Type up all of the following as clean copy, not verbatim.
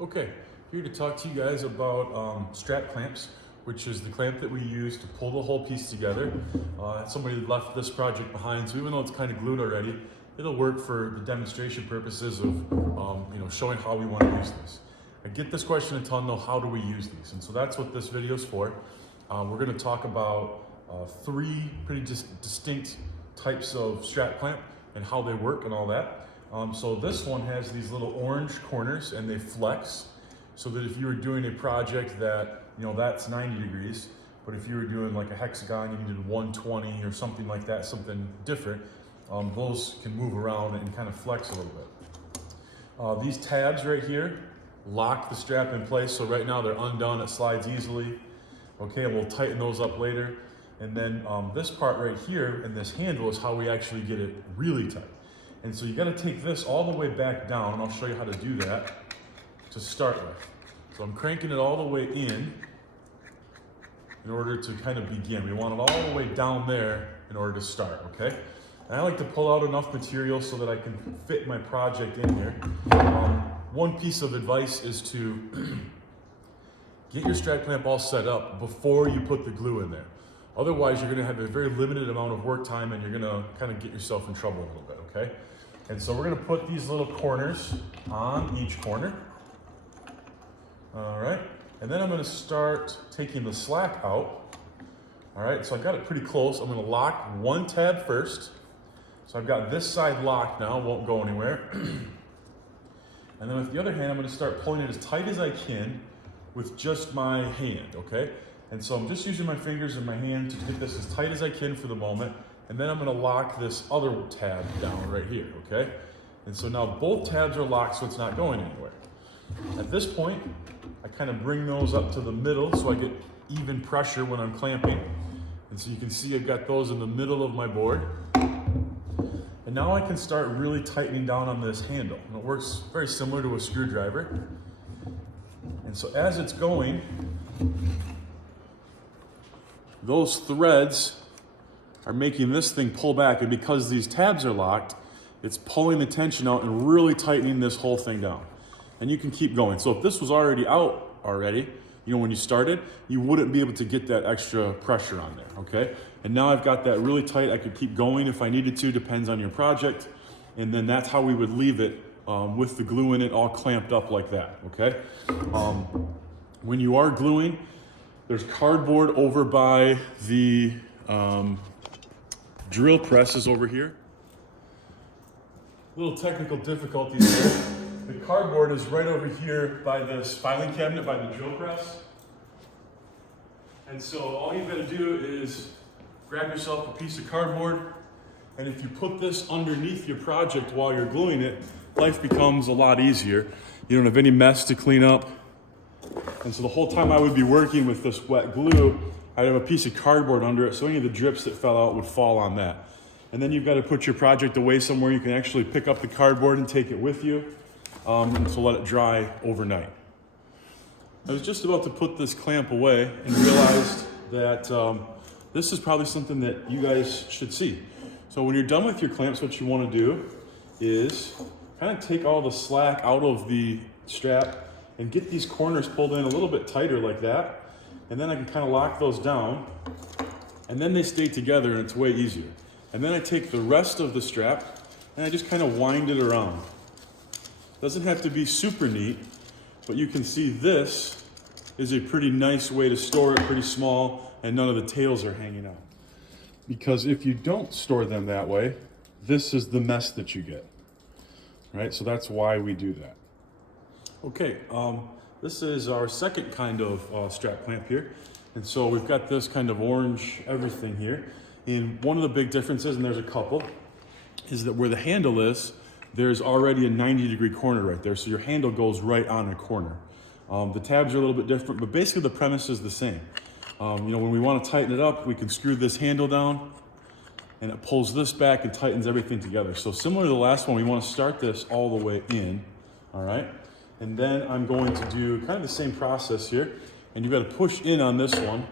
Okay, here to talk to you guys about strap clamps, which is the clamp that we use to pull the whole piece together. Somebody left this project behind, so even though it's kind of glued already, it'll work for the demonstration purposes of showing how we want to use this. I get this question a ton though, how do we use these? And so that's what this video is for. We're going to talk about three pretty distinct types of strap clamp and how they work and all that. So this one has these little orange corners and they flex so that if you were doing a project that, that's 90 degrees, but if you were doing like a hexagon, you needed 120 or something like that, something different, those can move around and kind of flex a little bit. These tabs right here lock the strap in place. So right now they're undone, it slides easily. Okay, we'll tighten those up later. And then this part right here and this handle is how we actually get it really tight. And so you got to take this all the way back down, and I'll show you how to do that to start with. So I'm cranking it all the way in order to kind of begin. We want it all the way down there in order to start, okay? And I like to pull out enough material so that I can fit my project in here. One piece of advice is to get your strap clamp all set up before you put the glue in there. Otherwise, you're going to have a very limited amount of work time and you're going to kind of get yourself in trouble a little bit, okay? And so we're going to put these little corners on each corner. All right. And then I'm going to start taking the slack out. All right. So I got it pretty close. I'm going to lock one tab first. So I've got this side locked now, won't go anywhere. And then with the other hand, I'm going to start pulling it as tight as I can with just my hand, okay? And so I'm just using my fingers and my hand to get this as tight as I can for the moment. And then I'm going to lock this other tab down right here, okay? And so now both tabs are locked, so it's not going anywhere. At this point, I kind of bring those up to the middle so I get even pressure when I'm clamping. And so you can see I've got those in the middle of my board. And now I can start really tightening down on this handle. And it works very similar to a screwdriver. And so as it's going, those threads are making this thing pull back, and because these tabs are locked, it's pulling the tension out and really tightening this whole thing down. And you can keep going. So if this was already out already, when you started, you wouldn't be able to get that extra pressure on there, okay? And now I've got that really tight. I could keep going if I needed to, depends on your project. And then that's how we would leave it with the glue in it all clamped up like that, okay? When you are gluing, there's cardboard over by the drill presses over here. Little technical difficulties there. The cardboard is right over here by this filing cabinet, by the drill press. And so all you've got to do is grab yourself a piece of cardboard, and if you put this underneath your project while you're gluing it, life becomes a lot easier. You don't have any mess to clean up. And so the whole time I would be working with this wet glue, I'd have a piece of cardboard under it, so any of the drips that fell out would fall on that. And then you've got to put your project away somewhere you can actually pick up the cardboard and take it with you, and so let it dry overnight. I was just about to put this clamp away and realized that this is probably something that you guys should see. So when you're done with your clamps, what you want to do is kind of take all the slack out of the strap and get these corners pulled in a little bit tighter like that. And then I can kind of lock those down, and then they stay together and it's way easier. And then I take the rest of the strap and I just kind of wind it around. Doesn't have to be super neat, but you can see this is a pretty nice way to store it, pretty small, and none of the tails are hanging out. Because if you don't store them that way, this is the mess that you get, right? So that's why we do that. Okay, this is our second kind of strap clamp here. And so we've got this kind of orange everything here. And one of the big differences, and there's a couple, is that where the handle is, there's already a 90-degree corner right there. So your handle goes right on a corner. The tabs are a little bit different, but basically the premise is the same. When we want to tighten it up, we can screw this handle down and it pulls this back and tightens everything together. So similar to the last one, we want to start this all the way in, all right? And then I'm going to do kind of the same process here. And you've got to push in on this one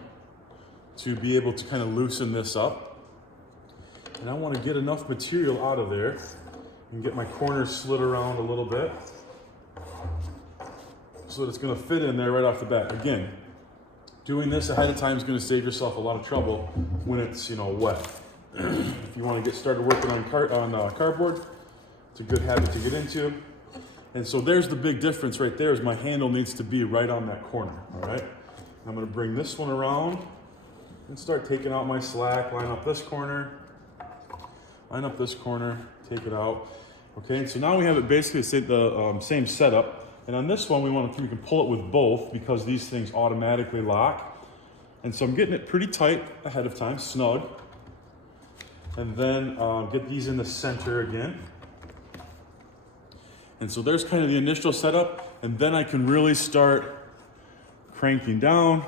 to be able to kind of loosen this up. And I want to get enough material out of there and get my corners slid around a little bit. so that it's gonna fit in there right off the bat. Again, doing this ahead of time is gonna save yourself a lot of trouble when it's, wet. If you wanna get started working on cardboard, it's a good habit to get into. And so there's the big difference right there, is my handle needs to be right on that corner, all right? I'm gonna bring this one around and start taking out my slack, line up this corner, take it out. Okay, so now we have it basically the same setup. And on this one, we can pull it with both because these things automatically lock. And so I'm getting it pretty tight ahead of time, snug. And then get these in the center again. And so there's kind of the initial setup, and then I can really start cranking down.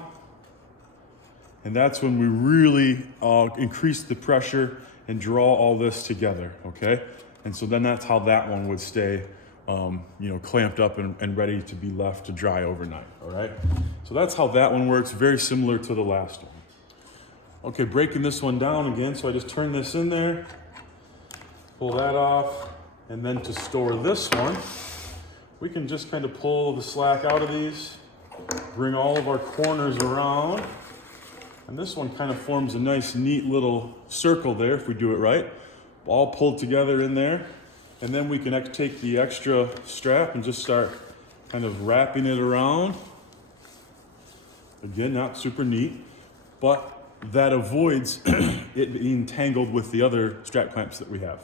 And that's when we really increase the pressure and draw all this together, okay? And so then that's how that one would stay, clamped up and ready to be left to dry overnight, all right? So that's how that one works, very similar to the last one. Okay, breaking this one down again, so I just turn this in there, pull that off, and then to store this one, we can just kind of pull the slack out of these, bring all of our corners around, and this one kind of forms a nice, neat little circle there if we do it right. All pulled together in there, and then we can take the extra strap and just start kind of wrapping it around. Again, not super neat, but that avoids it being tangled with the other strap clamps that we have.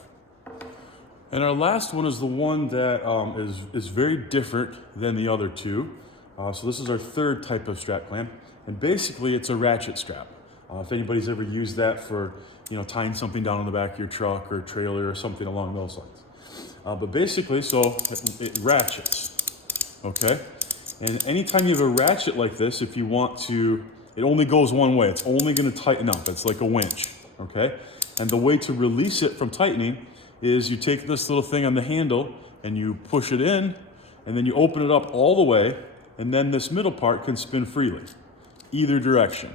And our last one is the one that is very different than the other two. So this is our third type of strap clamp, and basically it's a ratchet strap. If anybody's ever used that for tying something down on the back of your truck or trailer or something along those lines. But basically, so it ratchets, okay? And anytime you have a ratchet like this, if you want to, it only goes one way. It's only gonna tighten up. It's like a winch, okay? And the way to release it from tightening is you take this little thing on the handle and you push it in, and then you open it up all the way, and then this middle part can spin freely, either direction.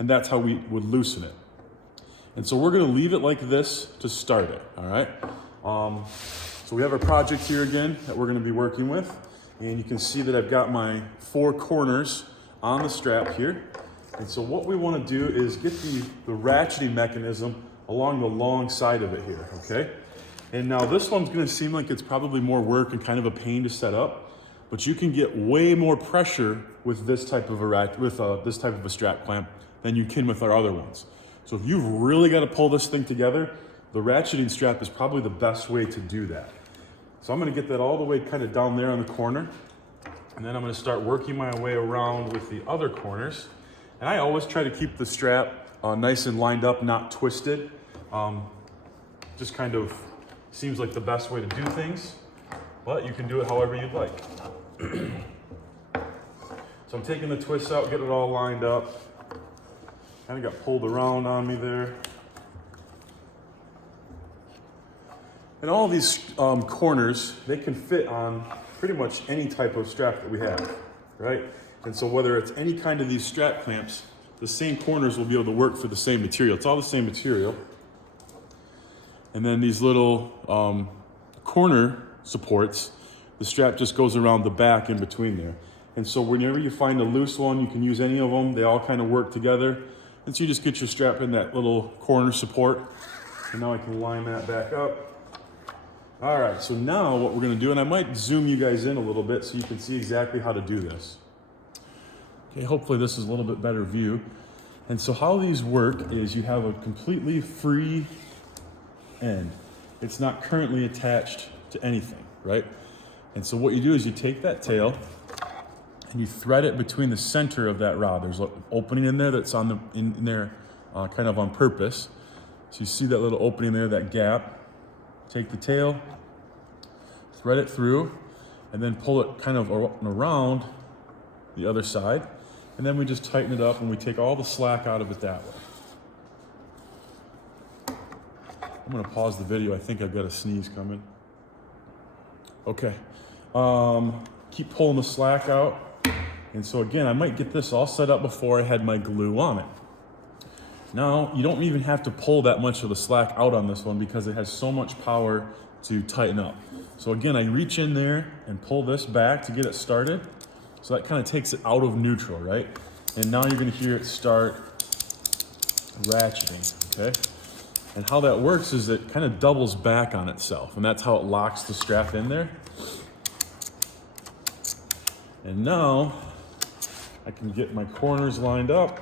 And that's how we would loosen it. And so we're gonna leave it like this to start it, all right? So we have our project here again that we're gonna be working with, and you can see that I've got my 4 corners on the strap here. And so what we wanna do is get the ratcheting mechanism along the long side of it here, okay? And now this one's gonna seem like it's probably more work and kind of a pain to set up, but you can get way more pressure with this type of a strap clamp than you can with our other ones. So if you've really got to pull this thing together, the ratcheting strap is probably the best way to do that. So I'm going to get that all the way kind of down there on the corner, and then I'm going to start working my way around with the other corners. And I always try to keep the strap nice and lined up, not twisted. Just kind of seems like the best way to do things, but you can do it however you'd like. So I'm taking the twists out, getting it all lined up. Kind of got pulled around on me there. And all these corners, they can fit on pretty much any type of strap that we have, right? And so whether it's any kind of these strap clamps, the same corners will be able to work for the same material. It's all the same material. And then these little corner supports, the strap just goes around the back in between there. And so whenever you find a loose one, you can use any of them. They all kind of work together. And so you just get your strap in that little corner support. And now I can line that back up. All right, so now what we're gonna do, and I might zoom you guys in a little bit so you can see exactly how to do this. Okay, hopefully this is a little bit better view. And so how these work is you have a completely free end. It's not currently attached to anything, right? And so what you do is you take that tail and you thread it between the center of that rod. There's an opening in there that's in there kind of on purpose. So you see that little opening there, that gap. Take the tail, thread it through, and then pull it kind of around the other side. And then we just tighten it up and we take all the slack out of it that way. I'm gonna pause the video. I think I've got a sneeze coming. Okay, keep pulling the slack out. And so again, I might get this all set up before I had my glue on it. Now, you don't even have to pull that much of the slack out on this one because it has so much power to tighten up. So again, I reach in there and pull this back to get it started. So that kind of takes it out of neutral, right? And now you're gonna hear it start ratcheting, okay? And how that works is it kind of doubles back on itself, and that's how it locks the strap in there. And now I can get my corners lined up,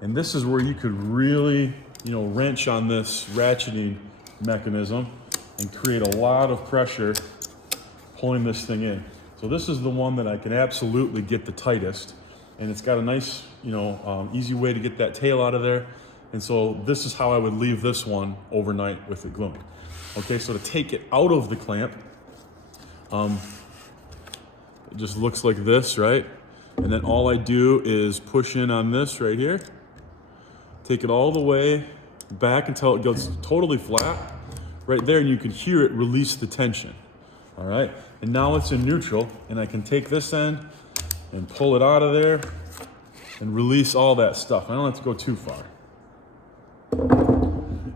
and this is where you could really, wrench on this ratcheting mechanism and create a lot of pressure pulling this thing in. So this is the one that I can absolutely get the tightest, and it's got a nice, easy way to get that tail out of there. And so this is how I would leave this one overnight with it gluing. Okay, so to take it out of the clamp, it just looks like this, right? And then all I do is push in on this right here, take it all the way back until it goes totally flat, right there, and you can hear it release the tension, all right? And now it's in neutral, and I can take this end and pull it out of there and release all that stuff. I don't have to go too far.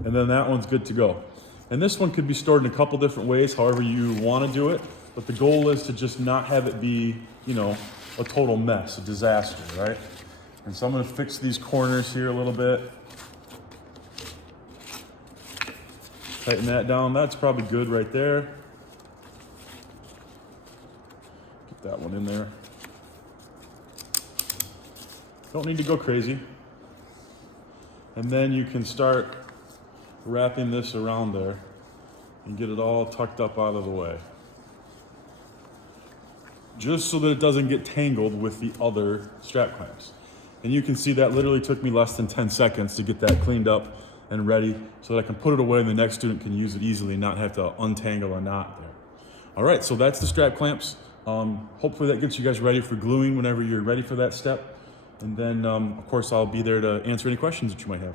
And then that one's good to go. And this one could be stored in a couple different ways, however you want to do it, but the goal is to just not have it be, a total mess, a disaster, right? And so I'm going to fix these corners here a little bit. Tighten that down. That's probably good right there. Get that one in there. Don't need to go crazy. And then you can start wrapping this around there and get it all tucked up out of the way, just so that it doesn't get tangled with the other strap clamps. And you can see that literally took me less than 10 seconds to get that cleaned up and ready so that I can put it away and the next student can use it easily and not have to untangle a knot there. All right, so that's the strap clamps. Hopefully that gets you guys ready for gluing whenever you're ready for that step. And then, of course, I'll be there to answer any questions that you might have.